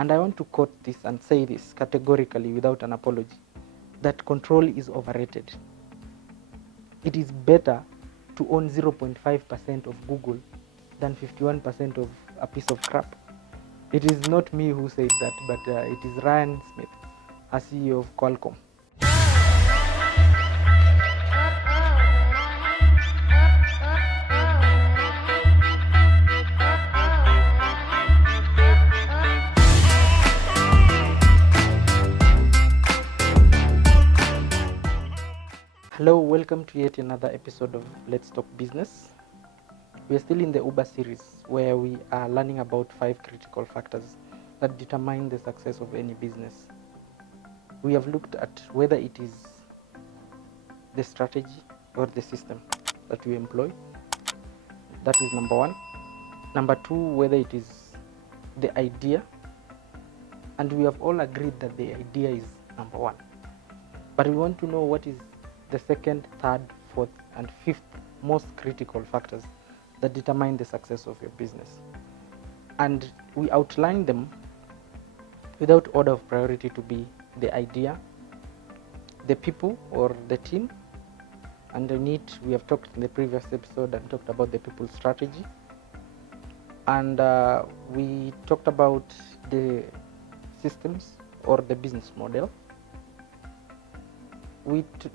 And I want to quote this and say this categorically without an apology, that control is overrated. It is better to own 0.5% of Google than 51% of a piece of crap. It is not me who said that, but it is Ryan Smith, a CEO of Qualcomm. Hello, welcome to yet another episode of Let's Talk Business. We are still in the Uber series where we are learning about 5 critical factors that determine the success of any business. We have looked at whether it is the strategy or the system that we employ. That is number 1. Number 2, whether it is the idea. And we have all agreed that the idea is number 1. But we want to know what is the second, third, fourth, and fifth most critical factors that determine the success of your business. And we outline them without order of priority to be the idea, the people or the team. Underneath, we have talked in the previous episode and talked about the people strategy. And we talked about the systems or the business model.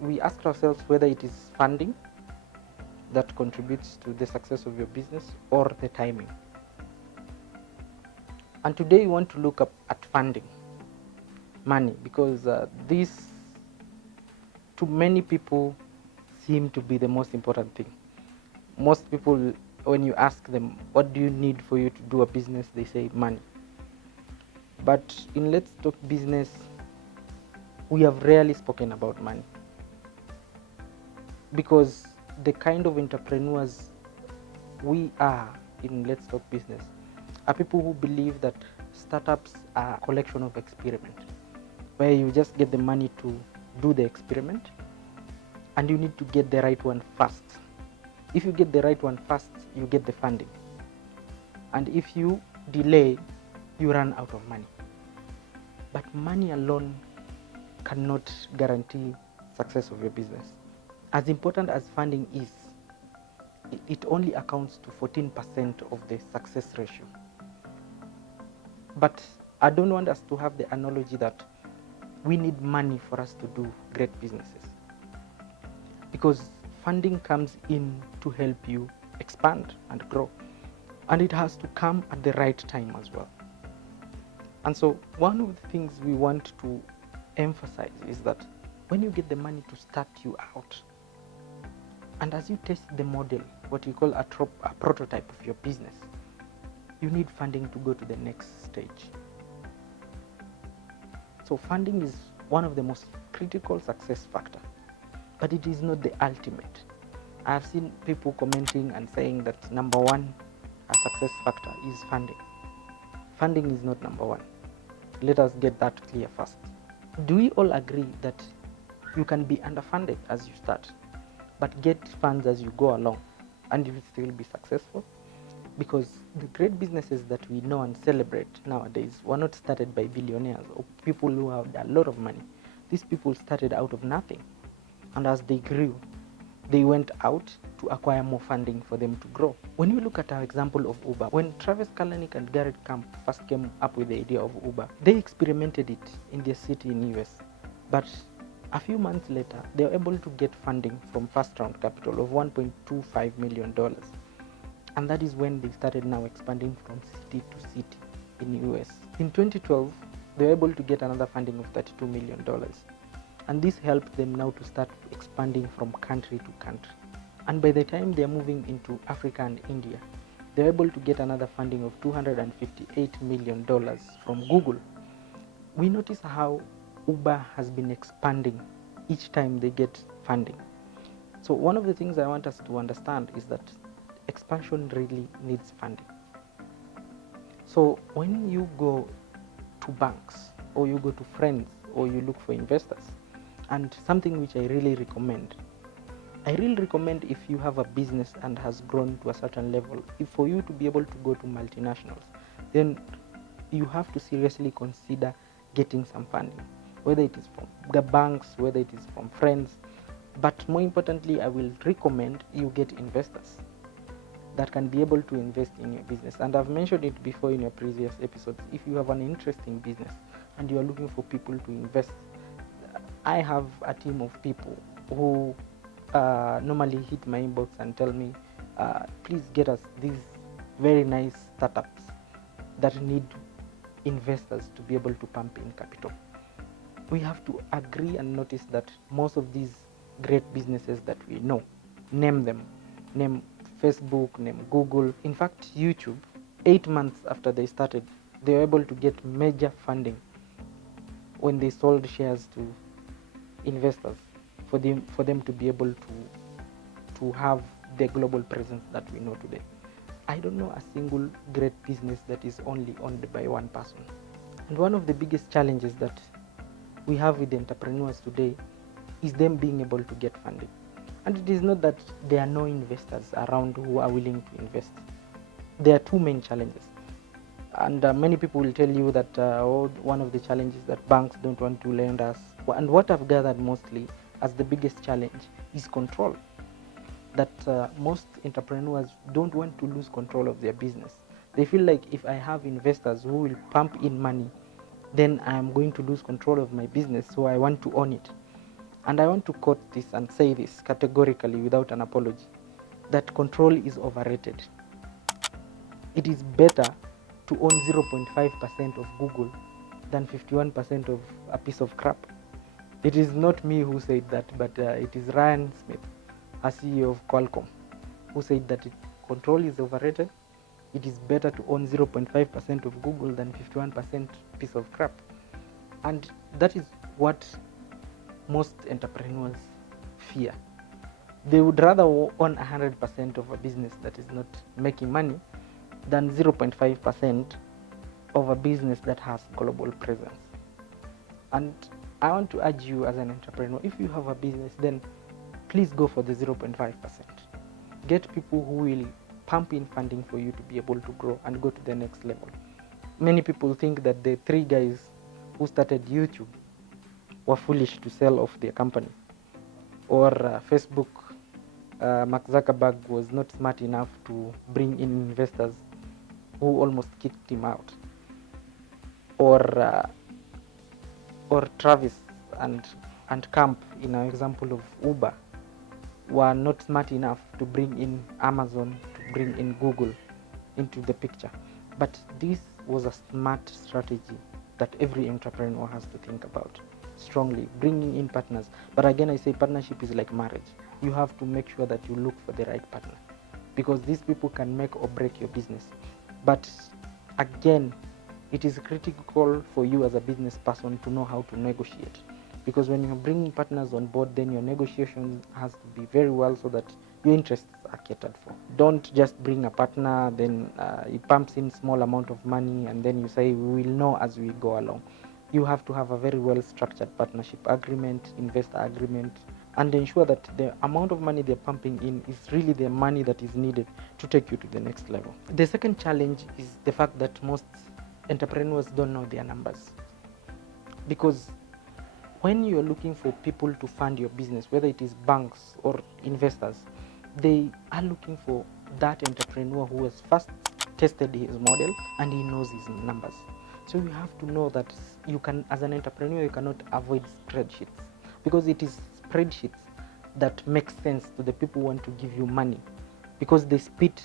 We asked ourselves whether it is funding that contributes to the success of your business or the timing. And today we want to look at funding, money, because this to many people seem to be the most important thing. Most people, when you ask them what do you need for you to do a business, they say money. But in Let's Talk Business, we have rarely spoken about money, because the kind of entrepreneurs we are in Let's Talk Business are people who believe that startups are a collection of experiment, where you just get the money to do the experiment and you need to get the right one first. If you get the right one first, you get the funding. And if you delay, you run out of money. But money alone cannot guarantee success of your business. As important as funding is, it only accounts to 14% of the success ratio. But I don't want us to have the analogy that we need money for us to do great businesses, because funding comes in to help you expand and grow, and it has to come at the right time as well. And so one of the things we want to emphasize is that when you get the money to start you out, and as you test the model, what you call a prototype of your business, you need funding to go to the next stage. So funding is one of the most critical success factor, but it is not the ultimate. I have seen people commenting and saying that number 1, a success factor is funding. Funding is not number 1. Let us get that clear first. Do we all agree that you can be underfunded as you start, but get funds as you go along, and you will still be successful? Because the great businesses that we know and celebrate nowadays were not started by billionaires or people who have a lot of money. These people started out of nothing, and as they grew, they went out to acquire more funding for them to grow. When you look at our example of Uber, when Travis Kalanick and Garrett Camp first came up with the idea of Uber, they experimented it in their city in US. But a few months later, they were able to get funding from first round capital of $1.25 million. And that is when they started now expanding from city to city in US. In 2012, they were able to get another funding of $32 million. And this helped them now to start expanding from country to country. And by the time they're moving into Africa and India, they're able to get another funding of $258 million from Google. We notice how Uber has been expanding each time they get funding. So one of the things I want us to understand is that expansion really needs funding. So when you go to banks, or you go to friends, or you look for investors, and something which I really recommend if you have a business and has grown to a certain level, if for you to be able to go to multinationals, then you have to seriously consider getting some funding, whether it is from the banks, whether it is from friends. But more importantly, I will recommend you get investors that can be able to invest in your business. And I've mentioned it before in your previous episodes. If you have an interesting business and you are looking for people to invest, I have a team of people who normally hit my inbox and tell me, please get us these very nice startups that need investors to be able to pump in capital. We have to agree and notice that most of these great businesses that we know, name them, name Facebook, name Google, in fact YouTube, 8 months after they started, they were able to get major funding when they sold shares to investors for them to be able to have the global presence that we know today. I don't know a single great business that is only owned by one person. And one of the biggest challenges that we have with the entrepreneurs today is them being able to get funding. And it is not that there are no investors around who are willing to invest. There are two main challenges. And many people will tell you that one of the challenges that banks don't want to lend us. And what I've gathered mostly as the biggest challenge is control. That most entrepreneurs don't want to lose control of their business. They feel like if I have investors who will pump in money, then I am going to lose control of my business, so I want to own it. And I want to quote this and say this categorically without an apology, that control is overrated. It is better to own 0.5% of Google than 51% of a piece of crap. It is not me who said that, but it is Ryan Smith, a CEO of Qualcomm, who said that control is overrated. It is better to own 0.5% of Google than 51% piece of crap. And that is what most entrepreneurs fear. They would rather own 100% of a business that is not making money than 0.5% of a business that has global presence. And I want to urge you as an entrepreneur, if you have a business, then please go for the 0.5%. Get people who will pump in funding for you to be able to grow and go to the next level. Many people think that the 3 guys who started YouTube were foolish to sell off their company, or Facebook, Mark Zuckerberg was not smart enough to bring in investors who almost kicked him out, or Travis and Camp, in our example of Uber, were not smart enough to bring in Amazon, to bring in Google into the picture. But this was a smart strategy that every entrepreneur has to think about strongly, bringing in partners. But again, I say partnership is like marriage. You have to make sure that you look for the right partner, because these people can make or break your business. But again, it is critical for you as a business person to know how to negotiate, because when you're bringing partners on board, then your negotiation has to be very well so that your interests are catered for. Don't just bring a partner, then it pumps in small amount of money, and then you say we will know as we go along. You have to have a very well structured partnership agreement, investor agreement, and ensure that the amount of money they're pumping in is really the money that is needed to take you to the next level. The second challenge is the fact that most entrepreneurs don't know their numbers, because when you're looking for people to fund your business, whether it is banks or investors, they are looking for that entrepreneur who has first tested his model and he knows his numbers. So you have to know that you can, as an entrepreneur, you cannot avoid spreadsheets, because it is spreadsheets that make sense to the people who want to give you money, because they spit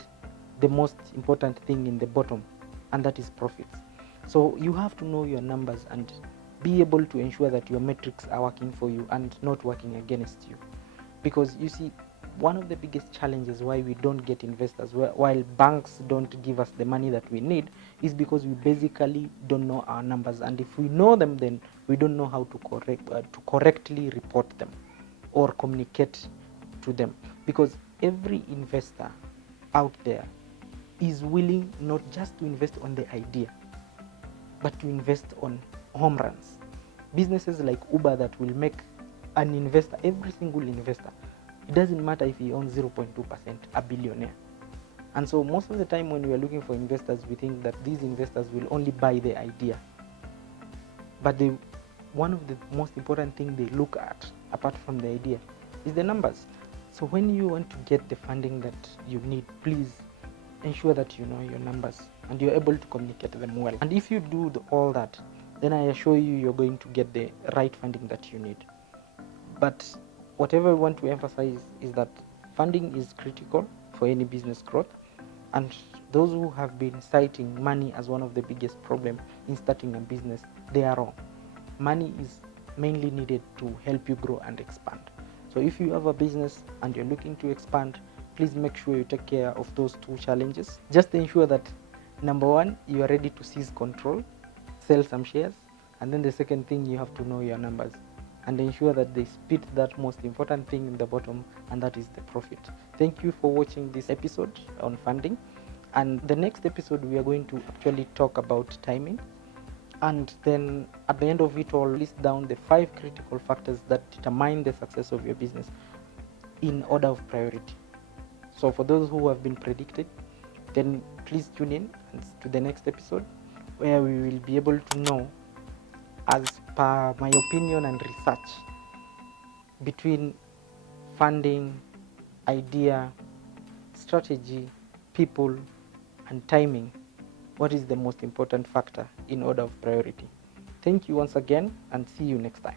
the most important thing in the bottom, and that is profits. So you have to know your numbers and be able to ensure that your metrics are working for you and not working against you. Because you see, one of the biggest challenges why we don't get investors, while banks don't give us the money that we need, is because we basically don't know our numbers. And if we know them, then we don't know how to correctly report them or communicate to them. Because every investor out there is willing not just to invest on the idea, but to invest on home runs. Businesses like Uber that will make an investor, every single investor, it doesn't matter if he owns 0.2%, a billionaire. And so most of the time when we are looking for investors, we think that these investors will only buy the idea. But one of the most important things they look at, apart from the idea, is the numbers. So when you want to get the funding that you need, please ensure that you know your numbers and you're able to communicate them well. And if you do all that, then I assure you you're going to get the right funding that you need. But whatever I want to emphasize is that funding is critical for any business growth. And those who have been citing money as one of the biggest problems in starting a business, they are wrong. Money is mainly needed to help you grow and expand. So if you have a business and you're looking to expand, please make sure you take care of those two challenges. Just ensure that, number one, you are ready to seize control, sell some shares, and then the second thing, you have to know your numbers and ensure that they spit that most important thing in the bottom, and that is the profit. Thank you for watching this episode on funding. And the next episode, we are going to actually talk about timing. And then at the end of it all, list down the 5 critical factors that determine the success of your business in order of priority. So for those who have been predicted, then please tune in to the next episode, where we will be able to know, as per my opinion and research, between funding, idea, strategy, people, and timing, what is the most important factor in order of priority. Thank you once again, and see you next time.